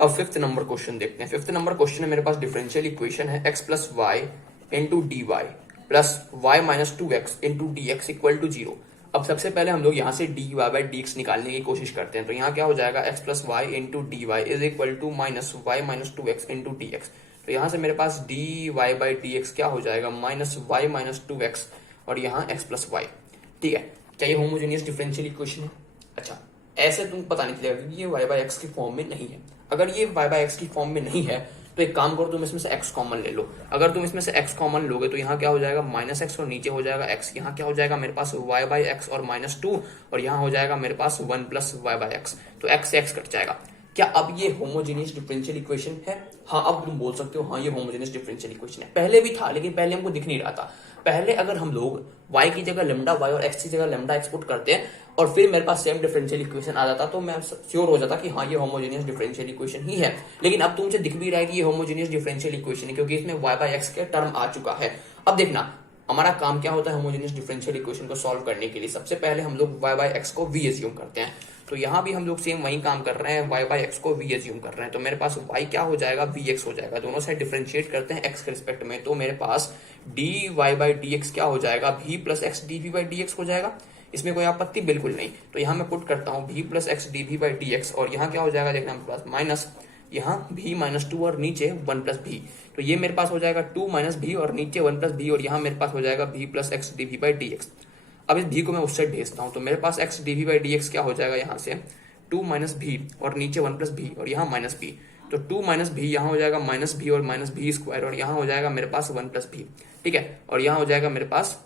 अब fifth number question देखते हैं। फिफ्थ नंबर क्वेश्चन है मेरे पास डिफरेंशियल इक्वेशन है x plus y into d y plus y minus two x into d x equal to zero. अब सबसे पहले हम लोग यहाँ से d y by d x निकालने की कोशिश करते हैं। तो यहाँ क्या हो जाएगा x plus y into d y is equal to minus y minus two x into d x. तो यहाँ से मेरे पास d y by d x क्या हो जाएगा minus y minus two x और यहाँ x प्लस वाई। ठीक है, क्या ये होमोजेनियस डिफरेंशियल इक्वेशन है? अच्छा, ऐसे तुम पता नहीं चलेगा क्योंकि ये वाई बाई एक्स की फॉर्म में नहीं है। अगर ये वाई बाई एक्स की फॉर्म में नहीं है तो एक काम करो, तुम इसमें से x कॉमन ले लो। अगर तुम इसमें से x कॉमन लोगे तो यहाँ क्या हो जाएगा माइनस एक्स और नीचे हो जाएगा x। यहाँ क्या हो जाएगा मेरे पास y बाई एक्स और माइनस टू और यहाँ हो जाएगा मेरे पास 1 प्लस वाई बाई एक्स। तो x से x कट जाएगा। क्या अब ये होमोजेनियस डिफरेंशियल इक्वेशन है? हाँ, अब तुम बोल सकते हो हाँ ये होमोजेनियस डिफरेंशियल इक्वेशन है। पहले भी था लेकिन पहले हमको दिख नहीं रहा था। पहले अगर हम लोग y की जगह लेमडा y और x की जगह लेमडा x पुट करते हैं और फिर मेरे पास सेम डिफरेंशियल इक्वेशन आ जाता तो मैं श्योर हो जाता कि हाँ ये होमोजेनियस डिफरेंशियल इक्वेशन ही है। लेकिन अब तुमसे दिख भी रहा है कि ये होमोजेनियस डिफरेंशियल इक्वेशन है क्योंकि इसमें y बाई एक्स के टर्म आ चुका है। अब देखना हमारा काम क्या होता है होमोजेनियस डिफरेंशियल इक्वेशन को सॉल्व करने के लिए। सबसे पहले हम लोग y बाई एक्स को v एज्यूम करते हैं। तो यहाँ भी हम लोग सेम वही काम कर रहे हैं, y बाई एक्स को v एज्यूम कर रहे हैं। तो मेरे पास y क्या हो जाएगा vx हो जाएगा। दोनों साइड डिफरेंशिएट करते हैं x के रिस्पेक्ट में। तो मेरे पास dy बाई dx क्या हो जाएगा v plus x dv by dx हो जाएगा। इसमें कोई आपत्ति बिल्कुल नहीं। तो यहाँ मैं पुट करता हूँ v plus x dv by dx और यहाँ क्या हो जाएगा देखना मेरे पास माइनस यहाँ v माइनस टू और नीचे 1 प्लस v। तो ये मेरे पास हो जाएगा 2 माइनस v और नीचे 1 प्लस v और यहाँ मेरे पास हो जाएगा v plus x dv by dx। अब इस v को मैं उस साइड भेजता हूँ तो मेरे पास x dv बाई dx क्या हो जाएगा यहाँ से 2 माइनस v और नीचे 1 प्लस v और यहाँ माइनस v। तो 2 माइनस v यहाँ हो जाएगा माइनस v और माइनस v स्क्वायर और यहाँ हो जाएगा मेरे पास 1 प्लस v। ठीक है, और यहाँ हो जाएगा मेरे पास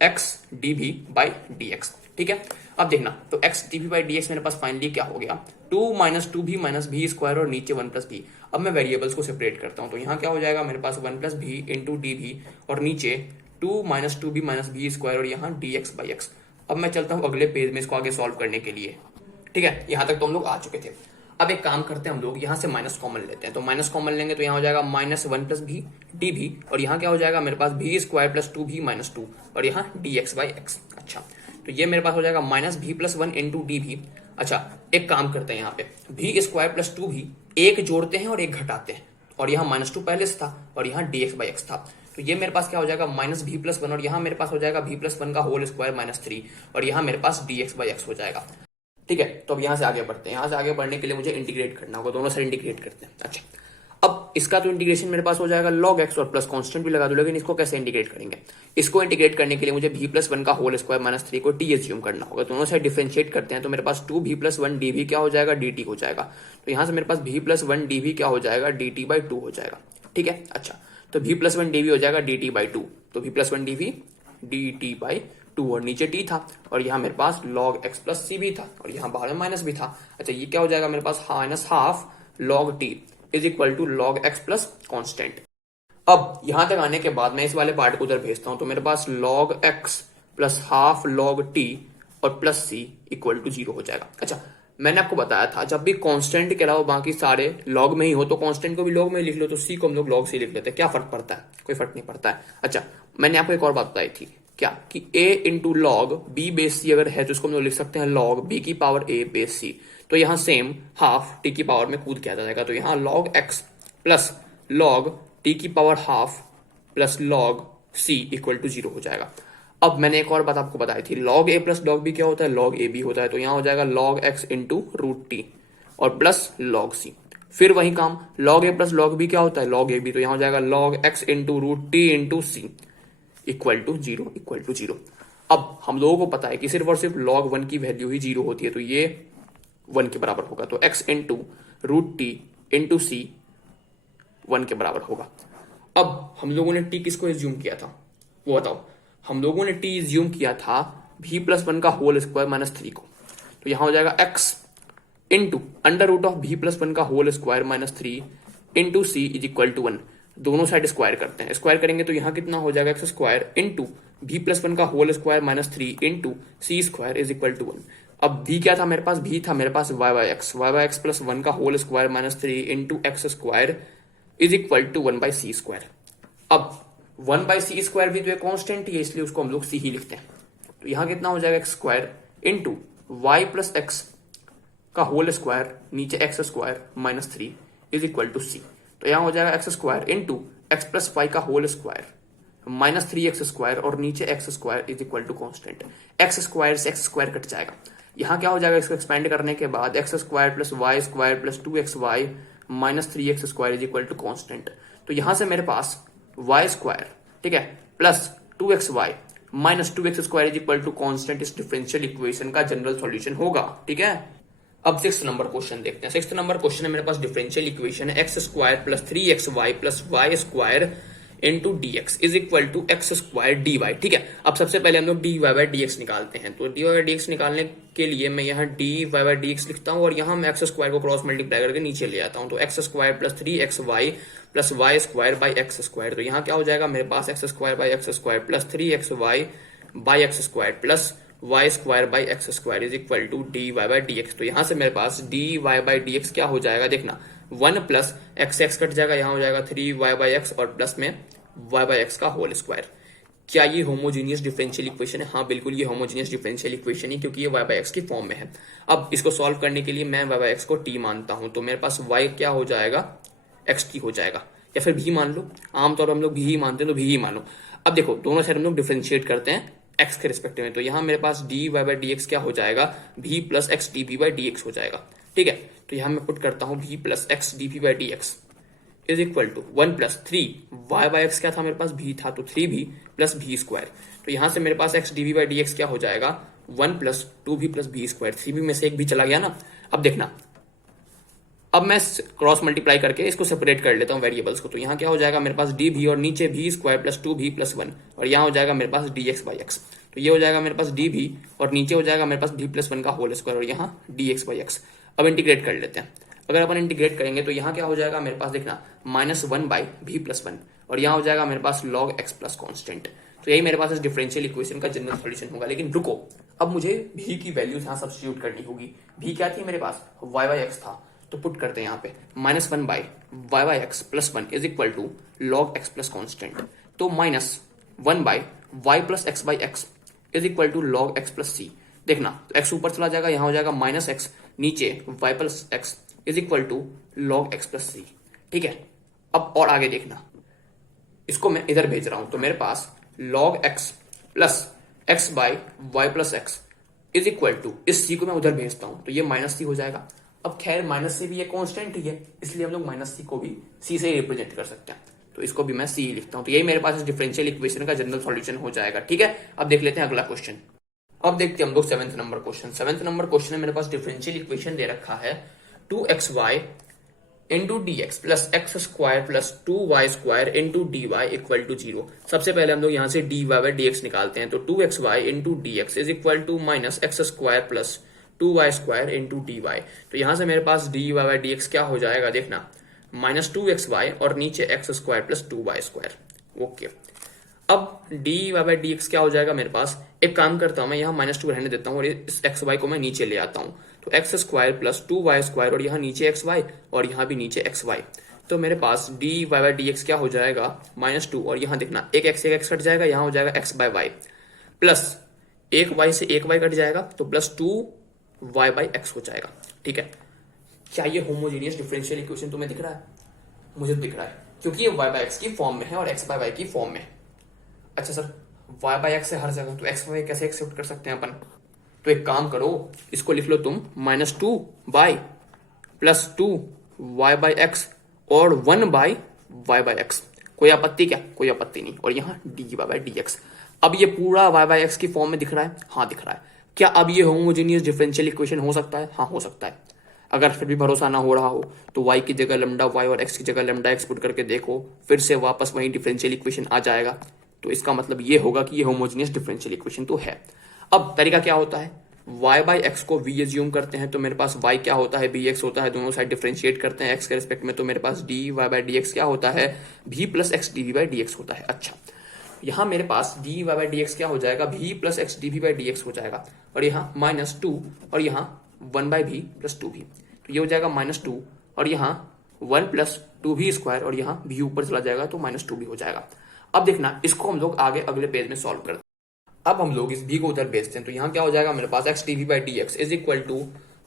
x dv बाई dx। ठीक है, अब देखना तो x dv बाई dx मेरे पास फाइनली क्या हो गया 2 माइनस टू भी माइनस v स्क्वायर और नीचे 1 प्लस v। अब मैं वेरिएबल्स को सेपरेट करता हूँ तो यहाँ क्या हो जाएगा मेरे पास 1 plus v into d v और नीचे 2 माइनस टू भी माइनस v स्क्वायर और यहाँ dx बाई x। अब मैं चलता हूँ अगले पेज में इसको आगे सॉल्व करने के लिए। ठीक है, यहाँ तक तो हम लोग आ चुके थे। अब एक काम करते हैं हम लोग यहाँ से माइनस कॉमन लेते हैं। तो माइनस कॉमन लेंगे तो यहाँ हो जाएगा माइनस 1 प्लस भी डी भी और यहाँ क्या हो जाएगा मेरे पास भी स्क्वायर प्लस टू भी माइनस टू और यहाँ डी एक्स बाई एक्स। अच्छा, तो ये मेरे पास हो जाएगा माइनस भी प्लस 1 इंटू डी भी। अच्छा, एक काम करते हैं यहाँ पे भी स्क्वायर प्लस टू भी एक जोड़ते हैं और एक घटाते हैं और यहाँ माइनस टू पहले से था और यहाँ डी एक्स बाई एक्स था। तो ये मेरे पास क्या हो जाएगा माइनस भी प्लस 1 और यहाँ मेरे पास हो जाएगा भी प्लस 1 का होल स्क्वायर माइनस 3 और यहाँ मेरे पास डी एक्स बाई एक्स हो जाएगा। ठीक है, तो अब यहाँ से आगे बढ़ते हैं। यहाँ से आगे बढ़ने के लिए मुझे इंटीग्रेट करना होगा, दोनों साइड इंटीग्रेट करते हैं। अच्छा, अब इसका तो इंटीग्रेशन मेरे पास हो जाएगा log x और प्लस कांस्टेंट भी लगा दो, लेकिन इसको कैसे इंटीग्रेट करेंगे? इसको इंटीग्रेट करने के लिए मुझे v प्लस 1 का होल स्क्वायर माइनस 3 को t एज्यूम करना होगा। दोनों साइड डिफरेंशिएट करते हैं तो मेरे पास 2v प्लस 1 dv क्या हो जाएगा dt हो जाएगा। तो यहाँ से मेरे पास v प्लस 1 dv क्या हो जाएगा dt बाई 2 हो जाएगा। ठीक है, अच्छा तो v प्लस 1 dv हो जाएगा dt बाई 2। तो v plus 1 dv dt by 2 और नीचे t था और यहाँ मेरे पास log x प्लस c भी था और यहाँ बाहर में माइनस भी था। अच्छा, ये क्या हो जाएगा मेरे पास minus half log t is equal to log x plus constant. अब यहां तक आने के बाद मैं इस वाले पार्ट को उधर भेजता हूं तो मेरे पास log x plus half log t और प्लस c इक्वल टू 0 हो जाएगा। अच्छा, मैंने आपको बताया था जब भी कांस्टेंट के अलावा बाकी सारे लॉग में ही हो तो कांस्टेंट को भी लॉग में लिख लो तो c को हम लोग log से लिख लेते हैं। क्या फर्क पड़ता है? कोई फर्क नहीं पड़ता है। अच्छा, मैंने आपको एक और बात बताई थी क्या कि a into log b base c अगर है तो इसको हम लोग लिख सकते हैं log b की पावर a बेस c। तो यहाँ सेम हाफ टी की पावर में कूद के आ जाएगा। तो यहाँ log x plus log t की power half plus log c equal to 0 हो जाएगा। अब मैंने एक और बात आपको बताई थी log a plus log b क्या होता है log a b होता है। तो यहाँ हो जाएगा log x into root t और प्लस log c। फिर वही काम log a plus log b क्या होता है log a b। तो यहाँ हो जाएगा log x into root t into c equal to 0। अब हम लोगों को पता है कि सिर्फ और सिर्फ log 1 की वैल्यू ही 0 होती है तो ये 1 के बराबर होगा। तो x into root t into c 1 के बराबर होगा। अब हम लोगों ने t किसको एज्यूम किया था वो बताओ? हम लोगों ने t एज्यूम किया था v प्लस 1 का होल स्क्वायर माइनस 3 को। तो यहां हो जाएगा x into under root of v plus 1 का whole square minus 3 into c is equal to 1। दोनों साइड स्क्वायर करते हैं, स्क्वायर करेंगे तो यहाँ कितना हो जाएगा x square into v plus 1 का whole square minus 3 into c square is equal to 1। अब v क्या था मेरे पास? v था मेरे पास y बाई एक्स प्लस 1 का whole square minus 3 into x square is equal to 1 by c square. अब 1 बाई सी स्क्वायर भी तो एक कॉन्स्टेंट ही है इसलिए उसको हम लोग c ही लिखते हैं। तो यहाँ कितना हो जाएगा x square into y plus x का होल स्क्वायर नीचे x square minus 3 is equal to c. तो यहाँ हो जाएगा x square into x plus y का whole square minus 3x square और नीचे x square is equal to constant. X square से एक्स स्क्वायर कट जाएगा। यहाँ क्या हो जाएगा, इसको एक्सपेंड करने के बाद x square plus y square plus 2xy minus 3x square is equal to constant. तो यहां से मेरे पास वाई स्क्वायर, ठीक है, plus 2xy minus 2x square is equal to constant इस डिफरेंशियल इक्वेशन का जनरल सॉल्यूशन होगा। ठीक है, अब 6th नंबर क्वेश्चन देखते हैं। 6th नंबर क्वेश्चन है मेरे पास डिफरेंशियल इक्वेशन है x square plus 3xy plus y square into d x is equal to x square d y. ठीक है, अब सबसे पहले हम लोग d y by d x निकालते हैं। तो d y by d x निकालने के लिए मैं यहाँ d y by d x लिखता हूँ और यहाँ मैं एक्स स्क्वायर को क्रॉस मल्टीप्लाई करके नीचे ले आता हूँ। तो x square plus 3xy plus y square by x square. तो यहाँ क्या हो जाएगा मेरे पास x square by x square plus 3xy by x square plus y square by x square is equal to d y by d x. तो यहाँ से मेरे पास d y by d x क्या हो जाएगा, देखना 1 प्लस एक्स एक्स कट जाएगा, यहाँ हो जाएगा 3y बाई एक्स और प्लस में y बाई एक्स का होल स्क्वायर। क्या ये होमोजीनियस डिफरेंशियल इक्वेशन है? हाँ बिल्कुल ये होमोजीनियस डिफरेंशियल इक्वेशन है क्योंकि ये y बाई एक्स की फॉर्म में है। अब इसको सॉल्व करने के लिए मैं y बाई एक्स को t मानता हूं, तो मेरे पास y क्या हो जाएगा, xt हो जाएगा, या फिर v मान लो। आमतौर पर हम लोग v ही मानते हैं तो v ही मानो। अब देखो दोनों साइड हम लोग डिफरेंशिएट करते हैं x के रिस्पेक्टिव में। तो यहाँ मेरे पास dy बाई डी एक्स क्या हो जाएगा, v plus x dv by d x हो जाएगा। ठीक है, तो यहाँ मैं पुट करता हूँ v plus x dv by d x is equal to 1 plus 3 y by x क्या था मेरे पास, v था, तो 3v प्लस v स्क्वायर। तो यहाँ से मेरे पास x dv by d x क्या हो जाएगा, 1 plus 2v plus v square. 3v में से एक भी चला गया ना। अब देखना, अब मैं क्रॉस मल्टीप्लाई करके इसको सेपरेट कर लेता हूँ वेरिएबल्स को। तो यहाँ क्या हो जाएगा मेरे पास dv और नीचे v square plus 2v plus 1 और यहाँ हो जाएगा मेरे पास dx बाई एक्स। तो ये हो जाएगा मेरे पास dv और नीचे हो जाएगा मेरे पास v प्लस 1 का होल स्क्वायर और यहाँ dx बाई एक्स। अब इंटीग्रेट कर लेते हैं। अगर अपन इंटीग्रेट करेंगे तो यहाँ क्या हो जाएगा मेरे पास, देखना -1 बाई v प्लस 1 और यहाँ हो जाएगा मेरे पास log x प्लस कॉन्स्टेंट। तो यही मेरे पास इस डिफरेंशियल इक्वेशन का जनरल सॉल्यूशन होगा। लेकिन रुको, अब मुझे v की वैल्यूज यहाँ सब्स्टिट्यूट करनी होगी। v क्या थी मेरे पास, y बाई एक्स था, तो पुट करते हैं यहाँ पे -1 by y by x plus 1 is equal to log x plus constant. तो -1 by y plus x by x is equal to log x plus c। देखना तो x ऊपर चला जाएगा, यहाँ हो जाएगा -x, नीचे y plus x is equal to log x plus c। ठीक है, अब और आगे देखना, इसको मैं इधर भेज रहा हूं तो मेरे पास log x plus x by y plus x is equal to, इस c को मैं उधर भेजता हूं तो ये -c हो जाएगा। अब खैर -c भी ये कांस्टेंट ही है, इसलिए हम लोग -c को भी c से रिप्रेजेंट कर सकते हैं। तो इसको भी मैं c ही लिखता हूं। तो यही मेरे पास इस डिफरेंशियल इक्वेशन का जनरल सॉल्यूशन हो जाएगा। ठीक है, अब देख लेते हैं अगला क्वेश्चन। अब देखते हैं हम लोग 7th number question. 7th number question में मेरे पास डिफरेंशियल इक्वेशन दे रखा है 2xy into d x plus x square plus 2y square into d y equal to 0। सबसे पहले हम लोग यहाँ से dy बाई डी एक्स निकालते हैं। तो 2xy into d x is equal to minus x square plus 2y square into d y. तो यहाँ से मेरे पास dy बाई डी एक्स क्या हो जाएगा, देखना -2xy और नीचे x square plus 2y square. Okay, अब dy बाई डी एक्स क्या हो जाएगा मेरे पास, एक काम करता हूं मैं यहाँ -2 रहने देता हूँ और इस एक्स वाई को मैं नीचे ले आता हूँ। तो x square plus 2y square और यहाँ नीचे एक्स वाई और यहाँ भी नीचे एक्स वाई। तो मेरे पास dy बाई डी एक्स क्या हो जाएगा, -2 और यहाँ देखना एक एक्स कट जाएगा, यहाँ हो जाएगा x बाई वाई प्लस एक y से एक y कट जाएगा तो प्लस 2y बाई एक्स हो जाएगा। ठीक है, क्या ये होमोजीनियस डिफरेंशियल इक्वेशन तुम्हें दिख रहा है? मुझे दिख रहा है क्योंकि ये y बाई एक्स की फॉर्म में है और x बाई वाई की फॉर्म में। अच्छा सर, y बाई एक्स है हर जगह, तो x बाई कैसे एक्सेप्ट कर सकते हैं अपन? तो एक काम करो, इसको लिख लो तुम -2 by plus 2y by x और 1 बाई y बाई एक्स। कोई आपत्ति क्या? कोई आपत्ति नहीं। और यहाँ dy बाई डी एक्स। अब ये पूरा y बाई एक्स की फॉर्म में दिख रहा है? हाँ दिख रहा है। क्या अब ये होमोजेनियस डिफरेंशियल इक्वेशन हो सकता है? हाँ हो सकता है। अगर फिर भी भरोसा ना हो रहा हो तो y की जगह लैम्डा y और x की जगह लैम्डा x पुट करके देखो, फिर से वापस वही डिफरेंशियल इक्वेशन आ जाएगा। तो इसका मतलब ये होगा कि ये होमोजेनियस डिफरेंशियल इक्वेशन तो है। अब तरीका क्या होता है, y बाई एक्स को v एज्यूम करते हैं तो मेरे पास y क्या होता है, bx होता है। दोनों साइड डिफरेंशिएट करते हैं x के रिस्पेक्ट में तो मेरे पास dy बाई डी एक्स क्या होता है, v plus x dv by d x होता है। अच्छा, यहाँ मेरे पास dy बाई डी एक्स क्या हो जाएगा, v plus x dv by d x हो जाएगा और यहाँ -2 और यहाँ 1 बाई v प्लस 2v। तो ये हो जाएगा -2 और यहाँ 1 प्लस 2v स्क्वायर और यहाँ v ऊपर चला जाएगा तो -2v हो जाएगा। अब देखना, इसको हम लोग आगे अगले पेज में सॉल्व करते हैं। अब हम लोग इस v को उधर भेजते हैं तो यहाँ क्या हो जाएगा मेरे पास x dv by d x is equal to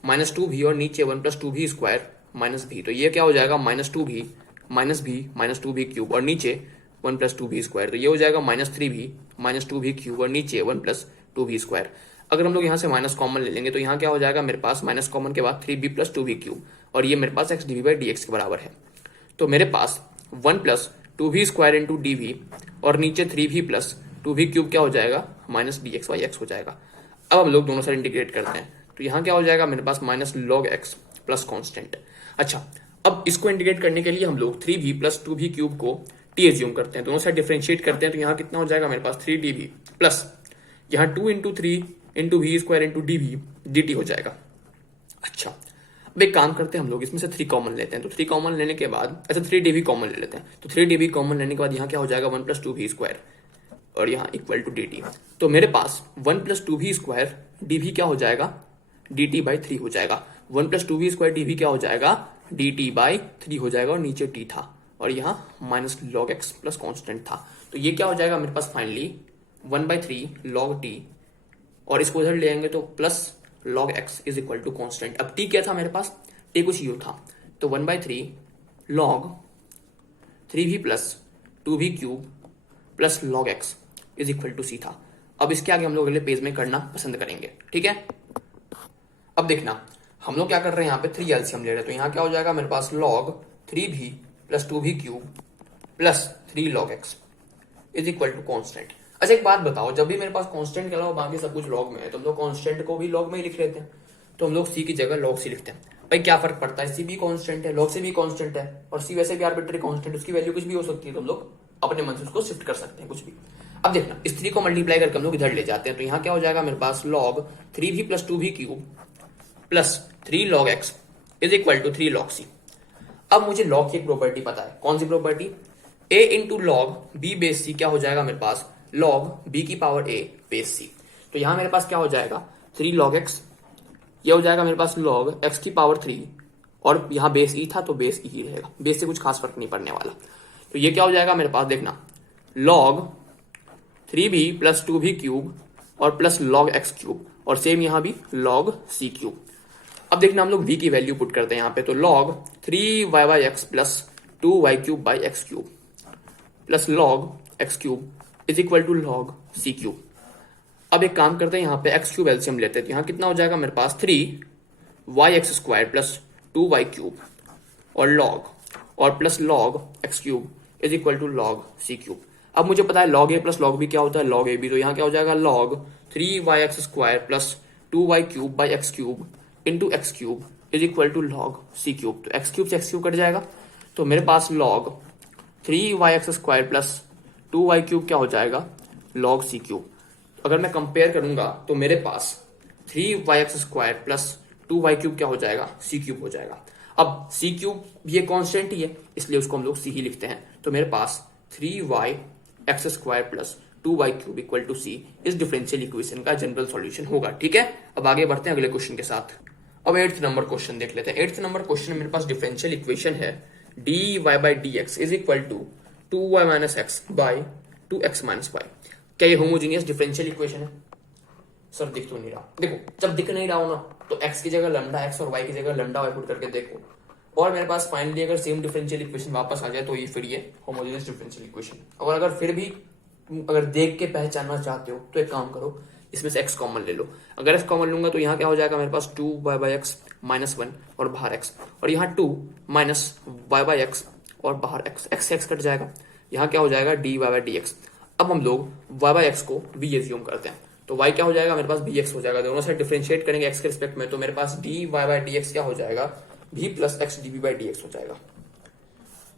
-2v और नीचे 1 + 2v स्क्वायर माइनस v, तो ये क्या हो जाएगा -2v minus v minus 2v cube और नीचे 1 + 2v स्क्वायर, तो ये हो जाएगा -3v माइनस 2v क्यूब और नीचे 1 + 2v स्क्वायर। अगर हम लोग यहाँ से माइनस कॉमन ले लेंगे तो यहाँ क्या हो जाएगा मेरे पास माइनस कॉमन के बाद 3b + 2v क्यूब और ये मेरे पास x dv/dx के बराबर है। तो मेरे पास 1 + 2v स्क्वायर इंटू dv और नीचे 3v + 2v क्यूब क्या हो जाएगा -dx/x हो जाएगा। अब हम लोग दोनों साइड इंटीग्रेट करते हैं तो यहाँ क्या हो जाएगा मेरे पास -log x प्लस कॉन्स्टेंट। अच्छा, अब इसको इंटीग्रेट करने के लिए हम लोग 3v + 2v क्यूब को t एज्यूम करते हैं, दोनों साइड डिफरेंशिएट करते हैं तो यहाँ कितना हो जाएगा मेरे पास 3dv प्लस यहाँ 2 × 3 × v square into dv dt हो जाएगा। अच्छा, अब एक काम करते हैं हम लोग इसमें से 3 कॉमन लेते हैं, तो 3 कॉमन लेने के बाद ऐसा 3dv कॉमन ले लेते हैं, तो 3dv कॉमन लेने के बाद यहाँ क्या हो जाएगा 1 + 2v स्क्वायर और यहाँ इक्वल टू dt। तो मेरे पास 1 + 2v स्क्वायर dv क्या हो जाएगा dt/3 हो जाएगा। 1 + 2v स्क्वायर dv क्या हो जाएगा dt/3 हो जाएगा और नीचे t था और यहाँ -log x प्लस कॉन्स्टेंट था, तो ये क्या हो जाएगा मेरे पास फाइनली 1/3 log t और इसको इधर ले आएंगे तो plus log x is equal to constant. अब t क्या था मेरे पास, t कुछ यूं था, तो 1/3 log 3v + 2v cube plus log x is equal to c था। अब इसके आगे हम लोग अगले पेज में करना पसंद करेंगे, ठीक है। अब देखना हम लोग क्या कर रहे हैं, यहाँ पे 3 एलसीएम ले रहे हैं, तो यहाँ क्या हो जाएगा मेरे पास log 3v + 2v cube plus 3 log x is equal to constant. अच्छा, एक बात बताओ, जब भी मेरे पास कांस्टेंट के अलावा बाकी सब कुछ लॉग में है तो हम लोग कांस्टेंट को भी लॉग में ही लिख लेते हैं, तो हम लोग सी की जगह लॉग सी लिखते हैं। भाई क्या फर्क पड़ता है, सी भी कांस्टेंट है, लॉग सी भी कांस्टेंट है और सी वैसे भी आर्बिट्री कांस्टेंट, उसकी वैल्यू कुछ भी हो सकती है, तो हम लोग अपने मन से उसको शिफ्ट कर सकते हैं कुछ भी। अब देखना इस 3 को मल्टीप्लाई करके हम लोग इधर ले जाते हैं, तो यहाँ क्या हो जाएगा मेरे पास log 3v + 2v cube plus 3 log x is equal to 3 log c। अब मुझे log की एक प्रॉपर्टी पता है, कौन सी property, a × log b base c क्या हो जाएगा मेरे पास log b की पावर a बेस c। तो यहां मेरे पास क्या हो जाएगा 3 log x, ये हो जाएगा मेरे पास log x की पावर 3 और यहाँ बेस e था तो बेस e ही रहेगा, बेस से कुछ खास फर्क नहीं पड़ने वाला। तो ये क्या हो जाएगा मेरे पास, देखना log 3b + 2v क्यूब और प्लस log x क्यूब और सेम यहाँ भी log c क्यूब। अब देखना हम लोग v की वैल्यू पुट करते हैं यहाँ पे, तो log 3y/x plus 2y³ x³ plus log x³ is equal to log c³। अब एक काम करते हैं यहाँ पे x³ एलसीएम लेते हैं, तो यहाँ कितना हो जाएगा मेरे पास 3y² प्लस 2y³ और log और plus log x³ is equal to log c³। अब मुझे पता है log a plus log b क्या होता है log ab, तो यहाँ क्या हो जाएगा log 3y² plus 2y³ x³ into x³ is equal to log c³। तो x³ से x³ कट जाएगा, तो मेरे पास log 3y² प्लस 2y³ क्या हो जाएगा log c³। अगर मैं कंपेयर करूंगा तो मेरे पास 3y² प्लस 2y³ क्या हो जाएगा c³ हो जाएगा। अब c³ ये कांस्टेंट ही है इसलिए उसको हम लोग c ही लिखते हैं, तो मेरे पास 3y² plus 2y³ equal to c इस डिफरेंशियल इक्वेशन का जनरल सॉल्यूशन होगा, ठीक है। अब आगे बढ़ते हैं अगले क्वेश्चन के साथ। अब 8th नंबर क्वेश्चन देख लेते हैं। 8th नंबर क्वेश्चन में मेरे पास डिफरेंशियल इक्वेशन है dy/dx is equal to 2y - x by 2x - y। क्या ये होमोजीनियस डिफरेंशियल इक्वेशन है? सर दिख तो नहीं रहा, देखो जब दिख नहीं रहा हो ना तो x की जगह लैम्डा x और y की जगह लैम्डा y पुट करके देखो, और मेरे पास फाइनली अगर सेम डिफरेंशियल इक्वेशन वापस आ जाए तो ये फिर ये होमोजीनियस डिफरेंशियल इक्वेशन। और अगर फिर भी अगर देख के पहचानना चाहते हो तो एक काम करो, इसमें से x कॉमन ले लो। अगर x कॉमन लूंगा तो यहाँ क्या हो जाएगा मेरे पास 2y/x - 1 और बाहर x, और यहाँ 2 - y/x और बाहर x, x से x कट जाएगा, यहाँ क्या हो जाएगा dy/dx। अब हम लोग y/x को v एज्यूम करते हैं, तो y क्या हो जाएगा मेरे पास bx हो जाएगा, दोनों साइड डिफरेंशिएट करेंगे x के रिस्पेक्ट में, तो मेरे पास dy/dx क्या हो जाएगा v + x dv/dx हो जाएगा।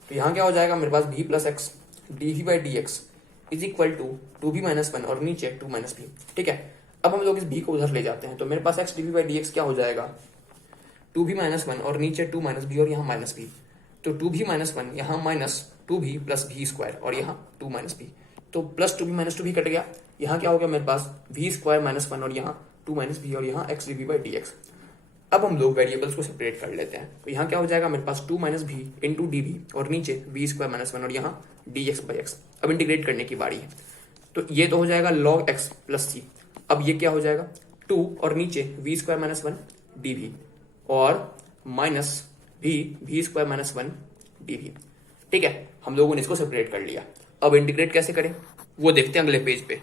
तो यहाँ क्या हो जाएगा मेरे पास v + x dv/dx is equal to 2b - 1 और नीचे 2 - b, ठीक है। अब हम लोग इस b को उधर ले जाते हैं, तो मेरे पास x dv/dx क्या हो जाएगा 2b - 1 और नीचे 2 - b और यहाँ -b, तो 2b - 1 यहाँ -2b प्लस v² और यहाँ 2 - b, तो प्लस 2b - 2b कट गया, यहाँ क्या हो गया मेरे पास v² - 1 और यहाँ 2 - b और यहाँ x dv/dx। अब हम लोग वेरिएबल्स को सेपरेट कर लेते हैं, तो यहाँ क्या हो जाएगा मेरे पास 2 - b इंटू dv और नीचे v² - 1 और यहाँ dx/x। अब इंटीग्रेट करने की बारी है, तो ये तो हो जाएगा log x प्लस c। अब ये क्या हो जाएगा 2 और नीचे v² - 1 dv और माइनस भी स्क्वायर माइनस 1 dv। ठीक है, हम लोगों ने इसको सेपरेट कर लिया। अब इंटीग्रेट कैसे करें वो देखते हैं अगले पेज पे।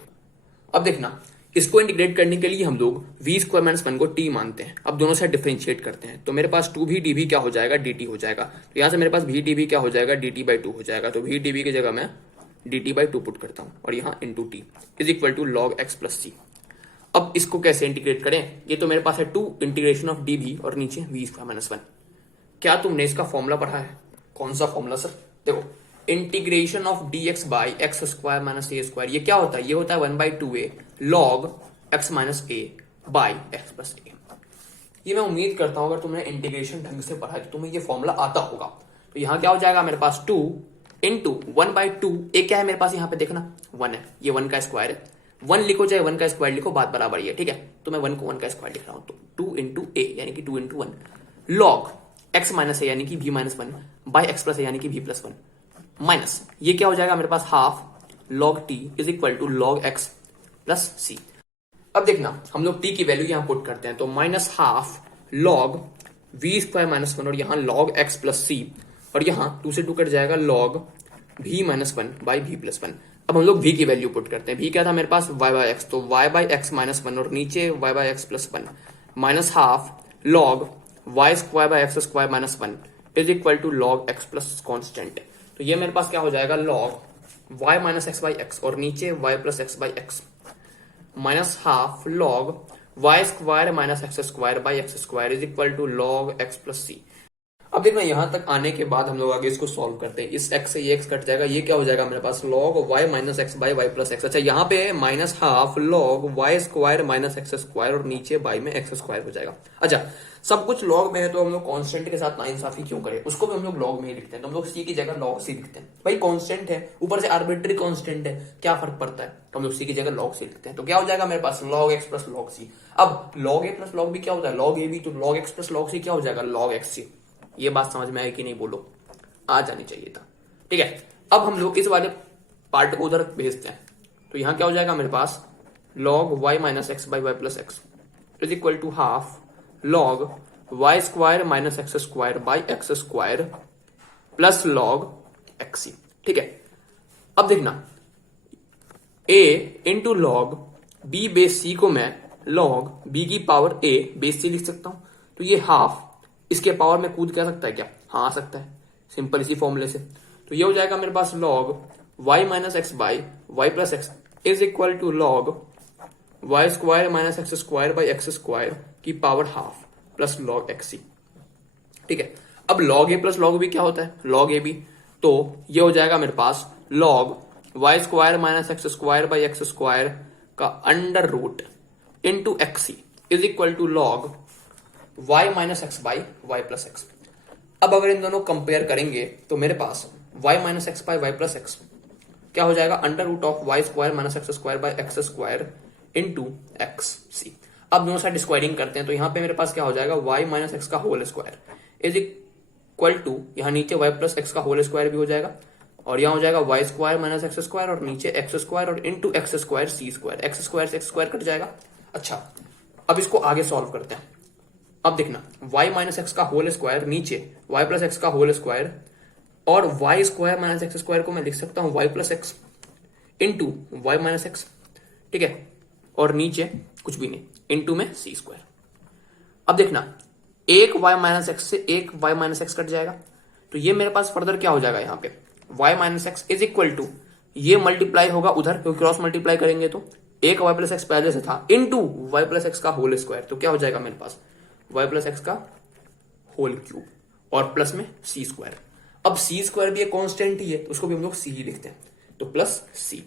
अब देखना, इसको इंटीग्रेट करने के लिए हम लोग वी स्क्वायर माइनस 1 को t मानते हैं। अब दोनों साइड डिफरेंशिएट करते हैं, तो मेरे पास 2v dv क्या हो जाएगा, dt हो जाएगा। तो यहां से मेरे पास v dv क्या हो जाएगा, dt बाई 2 हो जाएगा। तो v dv की जगह मैं dt बाई 2 पुट करता हूं और यहाँ into t is equal to log x plus c. अब इसको कैसे इंटीग्रेट करें, ये तो मेरे पास है 2 इंटीग्रेशन ऑफ dv और नीचे वी स्क्वायर माइनस 1। क्या तुमने इसका फॉर्मूला पढ़ा है? कौन सा फॉर्मूला सर? देखो, integration of dx by x square minus a square, ये क्या होता है, ये होता है 1/2a log x minus a by x plus a. ये मैं उम्मीद करता हूं अगर तुमने इंटीग्रेशन ढंग से पढ़ा है तो तुम्हें ये फॉर्मूला आता होगा। तो यहां क्या हो जाएगा मेरे पास 2 इंटू 1/2, ए क्या है मेरे पास यहाँ पे देखना 1 है, ये 1 का स्क्वायर है। 1 लिखो चाहे 1 का स्क्वायर लिखो, बात बराबर ही है। ठीक है, तो मैं 1 को 1 का स्क्वायर लिख रहा हूं, तो 2 इंटू ए यानी कि 2 into 1 log x minus a यानी कि v minus 1 by x plus a यानी कि v प्लस 1 माइनस ये क्या हो जाएगा मेरे पास half log t is equal to log x plus c. अब देखना, हम लोग t की वैल्यू यहां पुट करते हैं, तो minus half log v square minus 1 और यहाँ लॉग एक्स प्लस सी, और यहाँ 2 से 2 कट जाएगा log v minus 1 by v plus 1। अब हम लोग v की वैल्यू पुट करते हैं, v क्या था मेरे पास y बाई एक्स, तो y बाई एक्स माइनस 1 और नीचे y by x plus 1 minus half log y square by x square minus 1 is equal to log x plus constant. तो ये मेरे पास क्या हो जाएगा log y minus x by x और नीचे y plus x by x minus half log y square minus x square by x square is equal to log x plus c. अब देखना, यहां तक आने के बाद हम लोग आगे इसको सॉल्व करते हैं। इस x से ये x कट जाएगा, ये क्या हो जाएगा मेरे पास log y minus x by y plus x. अच्छा, यहाँ पे minus half log y square minus x square और नीचे y में एक्स स्क्वायर हो जाएगा। अच्छा, सब कुछ log में है तो हम लोग कांस्टेंट के साथ नाइंसाफी क्यों करें, उसको भी हम लोग log में ही लिखते हैं। तो हम लोग c की जगह log c लिखते हैं। भाई कांस्टेंट है, ऊपर से आर्बिट्री कांस्टेंट है, क्या फर्क पड़ता है, तो हम लोग c की जगह log c लिखते हैं। तो क्या हो जाएगा मेरे पास log x plus log c। अब log a plus log b क्या होता है, log a b, तो log x plus log c क्या हो जाएगा log x c। ये बात समझ में आई कि नहीं, बोलो, आ जानी चाहिए था। ठीक है, अब हम लोग इस वाले पार्ट को उधर भेजते हैं, तो यहां क्या हो जाएगा मेरे पास log y minus x by y plus x is equal to half log y square minus x square by x square plus log x c. ठीक है, अब देखना, a into log b base c को मैं log b की power a base c लिख सकता हूं। तो ये हाफ इसके पावर में कूद क्या सकता है क्या, हाँ आ सकता है, सिंपल इसी फॉर्मूले से। तो ये हो जाएगा मेरे पास log y minus x by y plus x is equal to log y square minus x square by x square की power half plus log x c. ठीक है, अब log a plus log b क्या होता है, log a b, तो ये हो जाएगा मेरे पास log y square minus x square by x square का under root into x c is equal to log y minus x by y plus x. अब अगर इन दोनों कंपेयर करेंगे तो मेरे पास y minus x by y plus x क्या हो जाएगा under root of y square minus x square by x square into x c. अब दोनों साइड स्क्वायरिंग करते हैं, तो यहाँ पे मेरे पास क्या हो जाएगा y माइनस एक्स का whole square is equal to, यहाँ नीचे y प्लस एक्स का होल स्क्वायर भी हो जाएगा, और यहाँ हो जाएगा y square minus x square और नीचे एक्स स्क्वायर और into x square c square, x square से एक्स स्क्वायर कट जाएगा। अच्छा, अब इसको आगे सॉल्व करते हैं। अब देखना, y माइनस एक्स का होल स्क्वायर नीचे y प्लस एक्स का होल स्क्वायर और y square minus x square को मैं लिख सकता हूं y plus x into y minus x. ठीक है, और नीचे कुछ भी नहीं, इंटू में सी स्क्वायर। अब देखना, एक y माइनस एक्स से एक y माइनस एक्स कट जाएगा, तो ये मेरे पास फर्दर क्या हो जाएगा, यहाँ पे y minus x is equal to, ये मल्टीप्लाई होगा उधर क्योंकि क्रॉस मल्टीप्लाई करेंगे तो एक y प्लस एक्स पहले से था इंटू वाई प्लस एक्स का होल स्क्वायर, तो क्या हो जाएगा मेरे पास y प्लस एक्स का होल क्यूब और प्लस में सी स्क्वायर। अब सी स्क्वायर भी एक कांस्टेंट ही है, तो उसको भी हम लोग सी ही लिखते हैं, तो प्लस सी।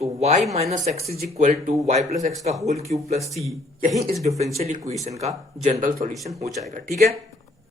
तो y minus x is equal to y plus x का होल क्यूब प्लस सी, यही इस डिफरेंशियल इक्वेशन का जनरल सॉल्यूशन हो जाएगा। ठीक है।